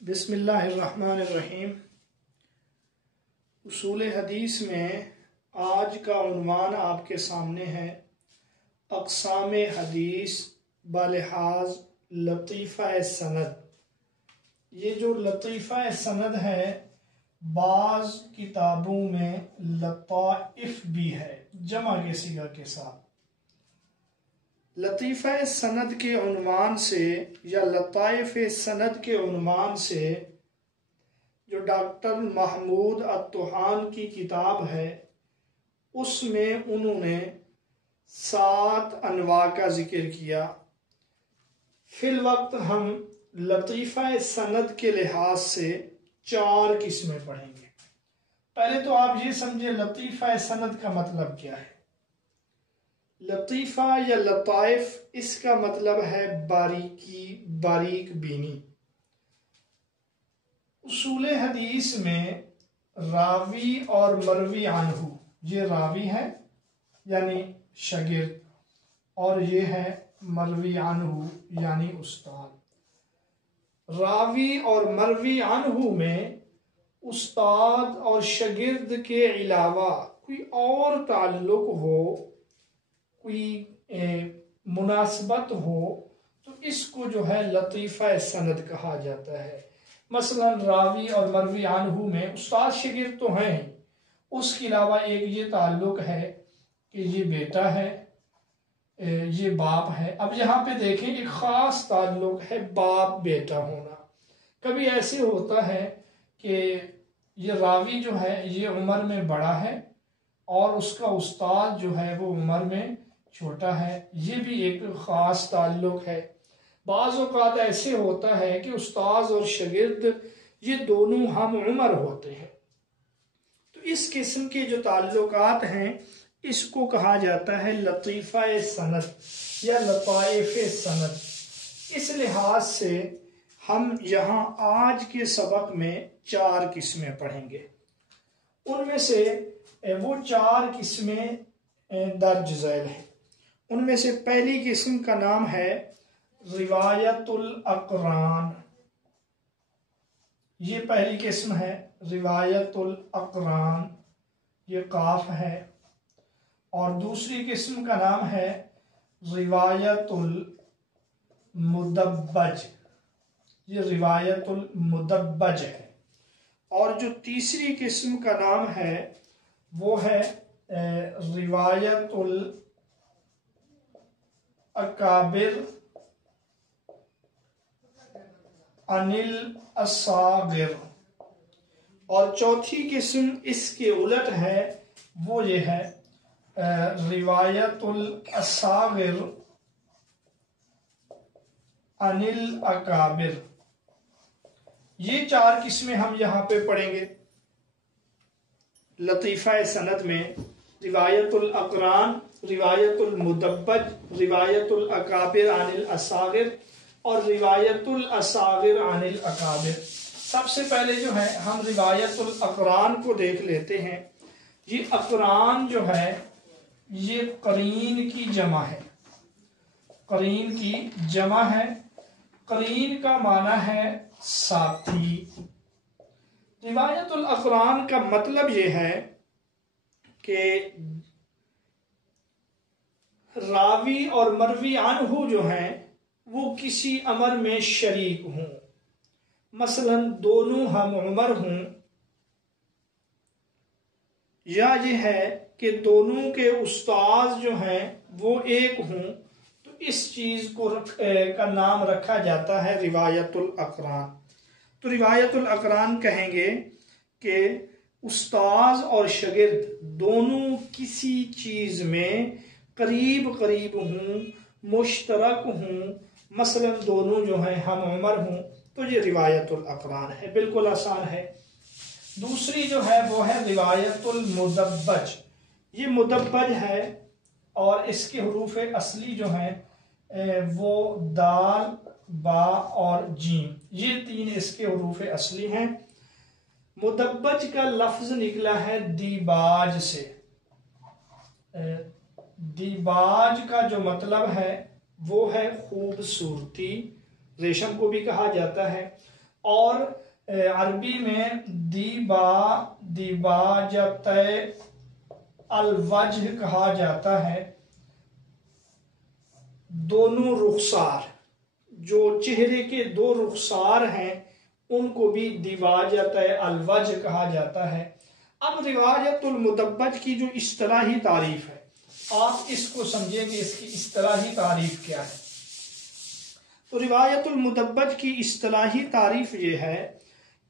बिस्मिल्लाहिर्रहमानिर्रहीम। उसूल हदीस में आज का उन्वान आपके सामने है अक़साम हदीस बलिहाज लतीफ़ा सनद। ये जो लतीफ़ा सनद है बाज़ किताबों में लताइफ़ भी है जमा के सिगा के साथ। लतीफ़ा सनद के उन्वान से या लताइफ़ सनद के उन्वान से जो डॉक्टर महमूद अत्तुहान की किताब है उसमें उन्होंने 7 अनवा का जिक्र किया। फिल वक्त हम लतीफ़ा सनद के लिहाज से 4 किस्में पढ़ेंगे। पहले तो आप ये समझे लतीफ़ा सनद का मतलब क्या है। लतीफ़ा या लताइफ इसका मतलब है बारीकी, बारीक बीनी। उसूल हदीस में रावी और मरवी अन्हु, ये रावी है यानी शागिर्द, और ये है मरवी अन्हु यानी उस्ताद। रावी और मरवी अन्हु में उस्ताद और शागिर्द के अलावा कोई और ताल्लुक हो, कोई मुनासबत हो, तो इसको जो है लतीफ़ा सनद कहा जाता है। मसलन रावी और मरवी अन्हु में उस्ताद शागिर्द तो हैं ही, उसके अलावा एक ये ताल्लुक है कि ये बेटा है, ये बाप है। अब यहाँ पे देखें एक ख़ास ताल्लुक है बाप बेटा होना। कभी ऐसे होता है कि ये रावी जो है ये उम्र में बड़ा है और उसका उस्ताद जो है वो उम्र में छोटा है, ये भी एक ख़ास ताल्लुक है। बाज़ औक़ात ऐसे होता है कि उस्ताद और शागिर्द ये दोनों हम उम्र होते हैं। तो इस किस्म के जो ताल्लुकात हैं इसको कहा जाता है लतीफ़ा सनद या लताइफ़ सनद। इस लिहाज से हम यहाँ आज के सबक में 4 किस्में पढ़ेंगे। उनमें से वो 4 किस्में दर्ज झैल हैं। उनमें से पहली किस्म का नाम है रिवायतुल अक़रान। ये पहली किस्म है रिवायतुल अक़रान, ये काफ है। और दूसरी किस्म का नाम है रिवायतुल मुदब्बज, ये रिवायतुल मुदब्बज है। और जो तीसरी किस्म का नाम है वो है रिवायतुल अकाबिर अनिल असागिर। और चौथी किस्म इसके उलट है, वो ये है रिवायतुल असागिर अनिल अकाबिर। ये 4 किस्में हम यहाँ पे पढ़ेंगे लतीफ़ा सनद में। रिवायतुल अक़रान, रिवायतुल मुदब्बज, रिवायतुल अकाबिर अनिल असागिर और रिवायतुल असागिर अनिल अकाबिर। सबसे पहले जो है हम रिवायतुल अक़रान को देख लेते हैं। ये अक़रान जो है ये करीन की जमा है, करीन की जमा है। करीन का माना है साथी। रिवायतुल अक़रान का मतलब ये है कि रावी और मरवी अन्हु जो हैं वो किसी अमर में शरीक हों। मसलन दोनों हम उम्र हों, या ये है कि दोनों के उस्ताद जो हैं वो एक हों, तो इस चीज को का नाम रखा जाता है रिवायतुल अक़रान। तो रिवायतुल अक़रान कहेंगे कि उस्ताद और शागिर्द दोनों किसी चीज में करीब करीब हों, मुश्तरक हों। मसलन दोनों जो हैं हम उम्र हों, तो ये रिवायतुल अक़रान है, बिल्कुल आसान है। दूसरी जो है वो है रिवायतुल मुदब्बज। ये मुदब्बज है और इसके हुरूफ असली जो हैं वो दाल, बा और जीम, ये 3 इसके हुरूफ असली हैं। मुदब्बज का लफ्ज निकला है दीबाज से। दीबाज का जो मतलब है वो है खूबसूरती, रेशम को भी कहा जाता है। और अरबी में दिबाजत अलवजह कहा जाता है। दोनों रुखसार, जो चेहरे के दो रुखसार हैं, उनको भी दिबाजत अलवजह कहा जाता है। अब रिवायतुल मुदब्बज की जो इस्तिलाही तारीफ है, आप इसको समझेंगे, इसकी इस्तिलाही तारीफ क्या है। तो रिवायतुल मुदब्बज की इस्तिलाही तारीफ ये है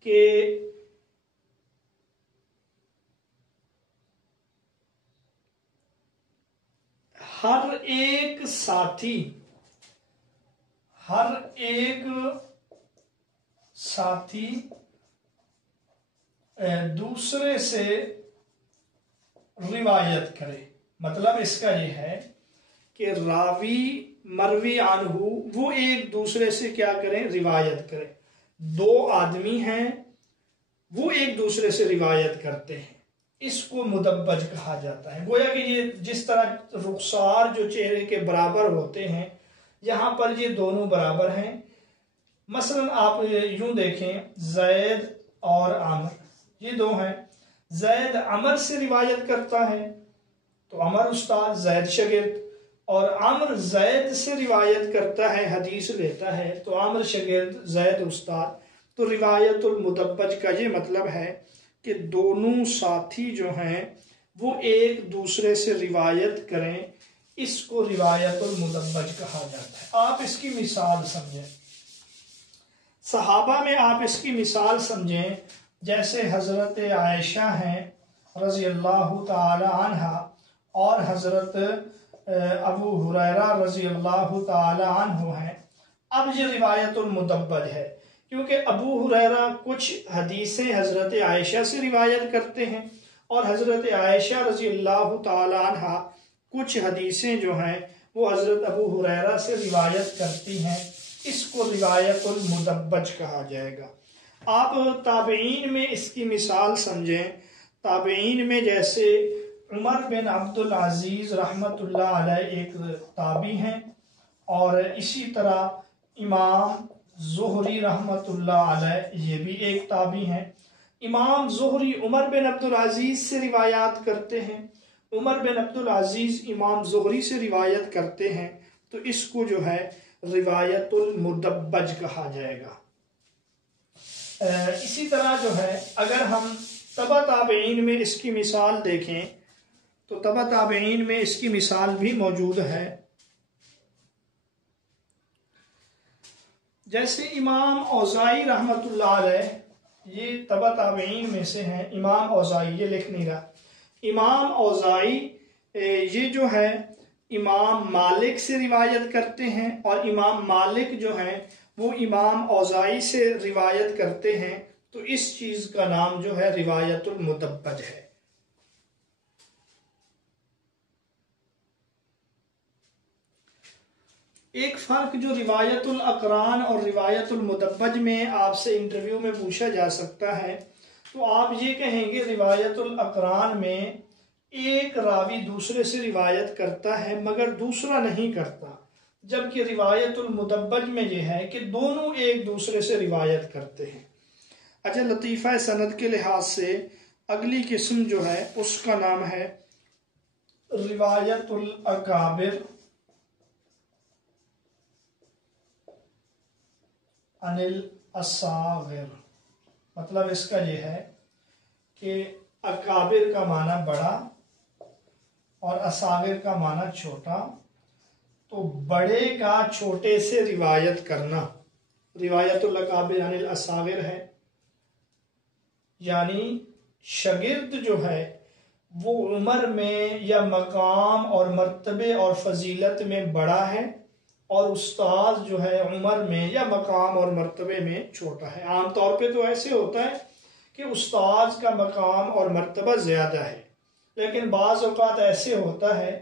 कि हर एक साथी दूसरे से रिवायत करे। मतलब इसका यह है कि रावी मरवी अनहु वो एक दूसरे से क्या करें, रिवायत करें। दो आदमी हैं, वो एक दूसरे से रिवायत करते हैं, इसको मुदब्बज कहा जाता है। गोया कि ये जिस तरह रुखसार जो चेहरे के बराबर होते हैं, यहाँ पर ये दोनों बराबर हैं। मसलन आप यूं देखें, जैद और आमर, ये दो हैं। जैद अमर से रिवायत करता है तो अमर उस्ताद, जैद शागिर्द, और अमर जैद से रिवायत करता है, हदीस लेता है, तो अमर शागिर्द, जैद उस्ताद। तो रिवायतुल मुदब्बज का ये मतलब है कि दोनों साथी जो हैं वो एक दूसरे से रिवायत करें, इसको रिवायतुल मुदब्बज कहा जाता है। आप इसकी मिसाल समझें, सहाबा में आप इसकी मिसाल समझें, जैसे हजरत आयशा हैं रजी अल्लाह ताला अन्हा और हजरत अबू हुरैरा रजी अल्लाह ताला अन्हु हैं। अब ये रिवायतुल मुदब्बज है, क्योंकि अबू हुरैरा कुछ हदीसें हजरत आयशा से रिवायत करते हैं और हजरत आयशा रजी अल्लाह ताला अन्हा कुछ हदीसें जो हैं वो हजरत अबू हुरैरा से रिवायत करती हैं। इसको रिवायतुल मुदब्बज कहा जाएगा। आप ताबईन में इसकी मिसाल समझें। ताबईन में जैसे उमर बिन अब्दुल अजीज रहमतुल्लाह अलैह एक ताबी हैं, और इसी तरह इमाम ज़ुहरी रहमतुल्लाह अलैह ये भी एक ताबी हैं। इमाम ज़ुहरी उमर बिन अब्दुल अजीज से रिवायात करते हैं, उमर बिन अब्दुल अजीज इमाम ज़ुहरी से रिवायत करते हैं, तो इसको जो है रिवायतुल मुदब्बज कहा जाएगा। इसी तरह जो है, अगर हम तबा ताबईन में इसकी मिसाल देखें तो तबा ताबईन में इसकी मिसाल भी मौजूद है। जैसे इमाम औज़ाई रहमतुल्लाह अलैह, ये तबा ताबईन में से हैं। इमाम औज़ाई, ये लिख नहीं रहा, इमाम औज़ाई ये जो है इमाम मालिक से रिवायत करते हैं, और इमाम मालिक जो हैं वो इमाम औज़ाई से रिवायत करते हैं। तो इस चीज़ का नाम जो है रिवायतुल मुदब्बज है। एक फ़र्क जो रिवायतुल अक़रान और रिवायतुल मुदब्बज में आपसे इंटरव्यू में पूछा जा सकता है, तो आप ये कहेंगे रिवायतुल अक़रान में एक रावी दूसरे से रिवायत करता है मगर दूसरा नहीं करता, जबकि रिवायतुल मुदब्बज में यह है कि दोनों एक दूसरे से रिवायत करते हैं। अच्छा, लतीफ़ा सनद के लिहाज से अगली किस्म जो है उसका नाम है रिवायतुल अकाबिर अनिल असागिर। मतलब इसका यह है कि अकाबिर का माना बड़ा और असागिर का माना छोटा। तो बड़े का छोटे से रिवायत करना रिवायतुल अकाबिर अनिल असागिर है, यानी शागिर्द जो है वो उम्र में या मकाम और मर्तबे और फजीलत में बड़ा है, और उस्ताद जो है उम्र में या मकाम और मर्तबे में छोटा है। आम तौर पे तो ऐसे होता है कि उस्ताद का मकाम और मर्तबा ज़्यादा है, लेकिन बाज़ औक़ात ऐसे होता है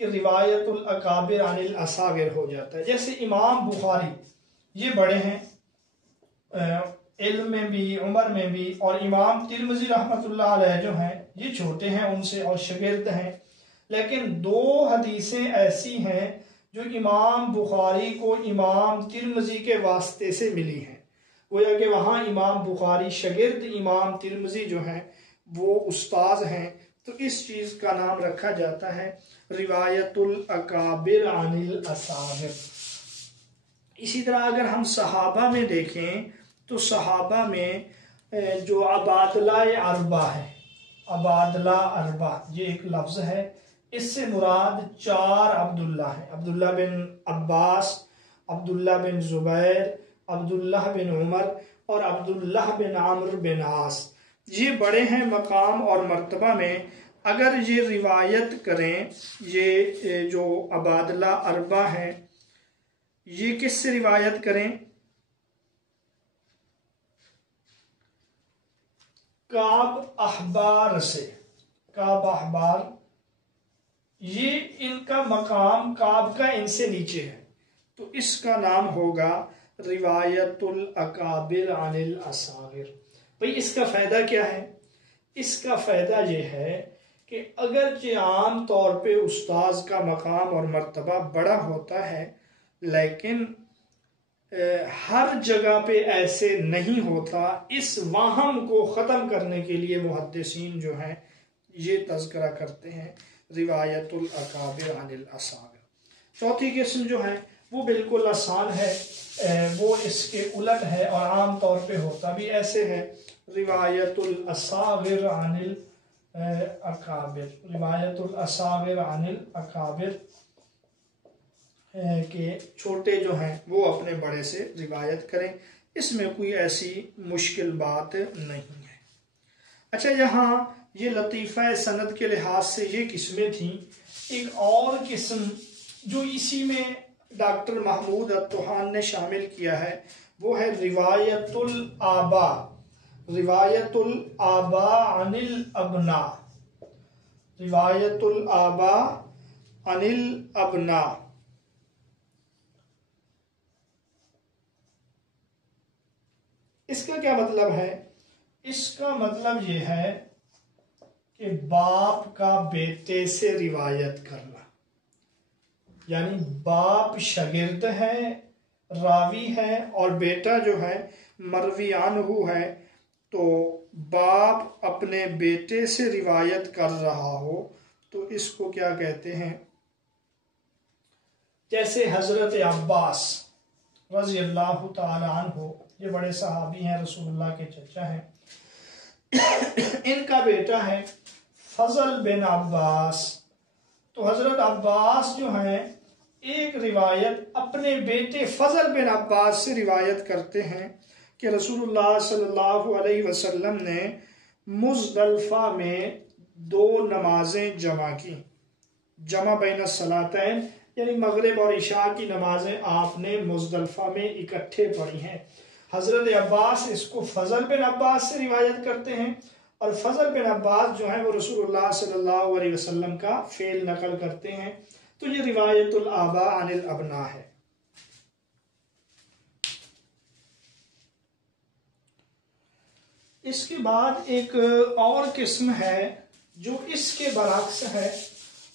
कि रिवायतुल अकाबिर अनिल असागिर हो जाता है। जैसे इमाम बुखारी ये बड़े हैं इल्म में भी उम्र में भी, और इमाम तिरमिज़ी रहमतुल्लाह अलैह जो हैं ये छोटे हैं उनसे और शागिर्द हैं। लेकिन दो हदीसें ऐसी हैं जो इमाम बुखारी को इमाम तिरमिज़ी के वास्ते से मिली हैं। गोया कि वहाँ इमाम बुखारी शागिर्द इमाम तिरमिज़ी जो हैं वो उस्ताद हैं, तो इस चीज़ का नाम रखा जाता है रिवायतुल अकाबिर अनिल असागिर। इसी तरह अगर हम सहाबा में देखें तो सहाबा में जो अबादला अरबा है, अबादला अरबा ये एक लफ्ज़ है, इससे मुराद 4 अब्दुल्ला है। अब्दुल्ला बिन अब्बास, अब्दुल्ला बिन ज़ुबैर, अब्दुल्ला बिन उमर और अब्दुल्ला बिन आमर बिन आस। ये बड़े हैं मकाम और मर्तबा में। अगर ये रिवायत करें, ये जो अबादला अरबा है ये किससे रिवायत करें? काब अहबार से। काब अहबार ये इनका मकाम काब का इनसे नीचे है, तो इसका नाम होगा रिवायतुल अकाबिर अनिल असागिर। भाई इसका फ़ायदा क्या है? इसका फ़ायदा ये है कि अगर आम तौर पे उस्ताद का मकाम और मर्तबा बड़ा होता है, लेकिन हर जगह पे ऐसे नहीं होता। इस वाहम को ख़त्म करने के लिए मुहद्दिसीन जो हैं ये तज़किरा करते हैं रिवायतुल अकाबिर अनिल असागिर। चौथी किस्म जो है वो बिल्कुल आसान है, वो इसके उलट है और आम तौर पे होता भी ऐसे है, रिवायतुल असागिर अनिल अकाबिर। रिवायतुल असागिर अनिल अकाबिर के छोटे जो हैं वो अपने बड़े से रिवायत करें, इसमें कोई ऐसी मुश्किल बात नहीं है। अच्छा, यहाँ ये लतीफ़ा सनद के लिहाज से ये किस्में थी। एक और किस्म जो इसी में डॉक्टर महमूद अत्तोहान ने शामिल किया है वो है रिवायतुल आबा। रिवायतुल आबा अनिल अबना। रिवायतुल आबा अनिल अबना। इसका क्या मतलब है? इसका मतलब ये है कि बाप का बेटे से रिवायत करना, यानी बाप शागिर्द है, रावी है और बेटा जो है मरवी अन्हु है, तो बाप अपने बेटे से रिवायत कर रहा हो तो इसको क्या कहते हैं? जैसे हजरत अब्बास रज़ी अल्लाह ताला अन्हु, ये बड़े सहाबी हैं, रसूलुल्लाह के चचा हैं, इनका बेटा है फजल बिन अब्बास। तो हजरत अब्बास जो हैं एक रिवायत अपने बेटे फजल बिन अब्बास से रिवायत करते हैं कि रसूलुल्लाह सल्लल्लाहु अलैहि वसल्लम ने मुज़दलिफ़ा में 2 नमाजें जमा की। जमा बैन सलातैन यानी मगरिब और इशा की नमाजें आपने मुज़दलिफ़ा में इकट्ठे पढ़ी हैं। हजरत अब्बास इसको फजल बिन अब्बास से रिवायत करते हैं और फजल बिन अब्बास जो है वो रसूलुल्लाह सल्लल्लाहु अलैहि वसल्लम का फेल नकल करते हैं। तो ये रिवायतुल आबा अनिल अबना है। इसके बाद एक और किस्म है जो इसके बरअक्स है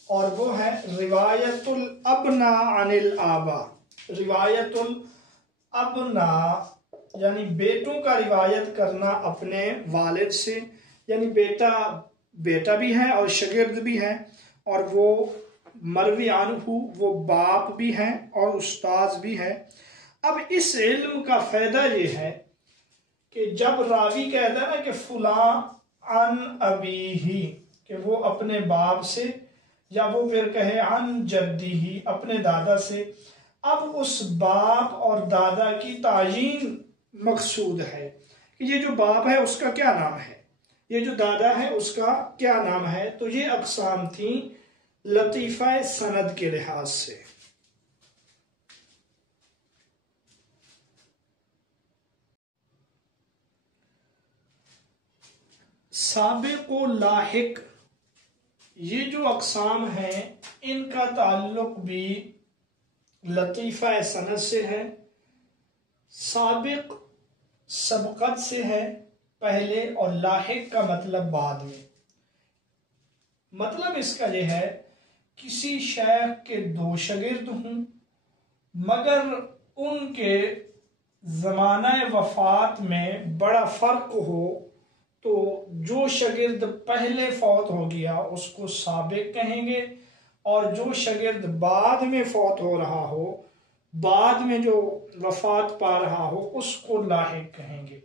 और वो है रिवायतुल अबना अनिल आबा। रिवायतुल अबना यानी बेटों का रिवायत करना अपने वालिद से, यानी बेटा भी है और शागिर्द भी है और वो मरवी अन्हु वो बाप भी है और उस्ताद भी है। अब इस इल्म का फायदा ये है कि जब रावी कहता है ना कि फुलां अन अबी ही, कि वो अपने बाप से, या वो फिर कहे अन जद्दी ही अपने दादा से, अब उस बाप और दादा की तायीन मकसूद है कि ये जो बाप है उसका क्या नाम है, ये जो दादा है उसका क्या नाम है। तो ये अक़साम थी लतीफ़ा सनद के लिहाज से। साबिक़ व लाहिक़ ये जो अक़साम हैं इनका ताल्लुक भी लतीफ़ा सनद से है। साबिक़ सबक़त से है पहले और लाहिक़ का मतलब बाद में। मतलब इसका यह है किसी शेख के 2 शागिर्द हों मगर उनके ज़माना वफ़ात में बड़ा फ़र्क हो तो जो शागिर्द पहले फौत हो गया उसको साबिक कहेंगे, और जो शागिर्द बाद में फौत हो रहा हो, बाद में जो वफ़ात पा रहा हो, उसको लाहिक कहेंगे।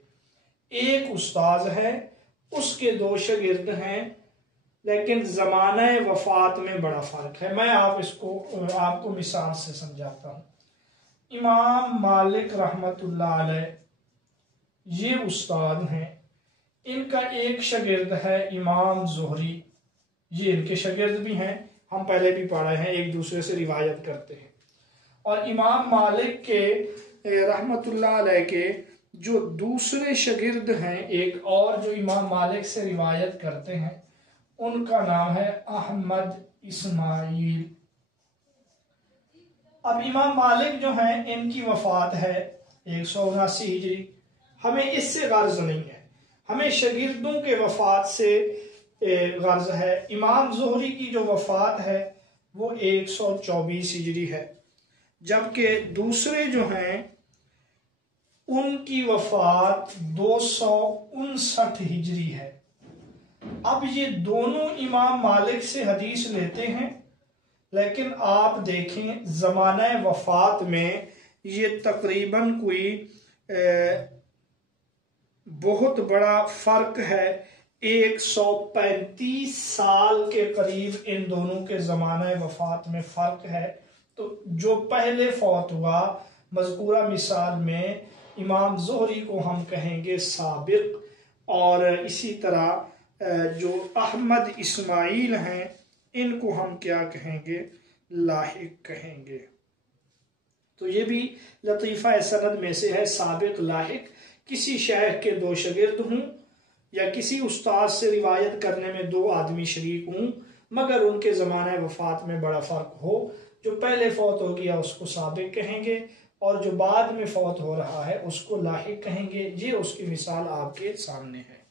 एक उस्ताद है, उसके दो शागिर्द हैं, लेकिन ज़माना वफ़ात में बड़ा फ़र्क है। मैं आपको मिसाल से समझाता हूँ। इमाम मालिक रहमतुल्लाह अलैह ये उस्ताद हैं, इनका एक शागिर्द है इमाम ज़ुहरी, ये इनके शागिर्द भी हैं, हम पहले भी पढ़े हैं, एक दूसरे से रिवायत करते हैं। और इमाम मालिक के रहमतुल्लाह अलैह के जो दूसरे शागिर्द हैं, एक और जो इमाम मालिक से रिवायत करते हैं, उनका नाम है अहमद इस्माइल। अब इमाम मालिक जो हैं, इनकी वफात है 179 हिजरी। हमें इससे गर्ज नहीं है, हमें शागिर्दों के वफात से गर्ज है। इमाम ज़ुहरी की जो वफात है वो 124 हिजरी है, जबकि दूसरे जो हैं उनकी वफात 259 हिजरी है। अब ये दोनों इमाम मालिक से हदीस लेते हैं, लेकिन आप देखें ज़माना वफ़ात में ये तकरीबन कोई बहुत बड़ा फ़र्क है। 135 साल के करीब इन दोनों के ज़माना वफ़ात में फ़र्क है। तो जो पहले फौत हुआ मज़कूरा मिसाल में इमाम ज़ुहरी को हम कहेंगे साबिक, और इसी तरह जो अहमद इस्माइल हैं इनको हम क्या कहेंगे, लाहिक कहेंगे। तो ये भी लतीफ़ा सनद में से है, साबिक लाहिक। किसी शेख के दो शागिर्द हों या किसी उस्ताद से रिवायत करने में दो आदमी शरीक हों, मगर उनके ज़माना वफ़ात में बड़ा फ़र्क हो, जो पहले फौत हो गया उसको साबिक कहेंगे, और जो बाद में फौत हो रहा है उसको लाहिक कहेंगे। ये उसकी मिसाल आपके सामने है।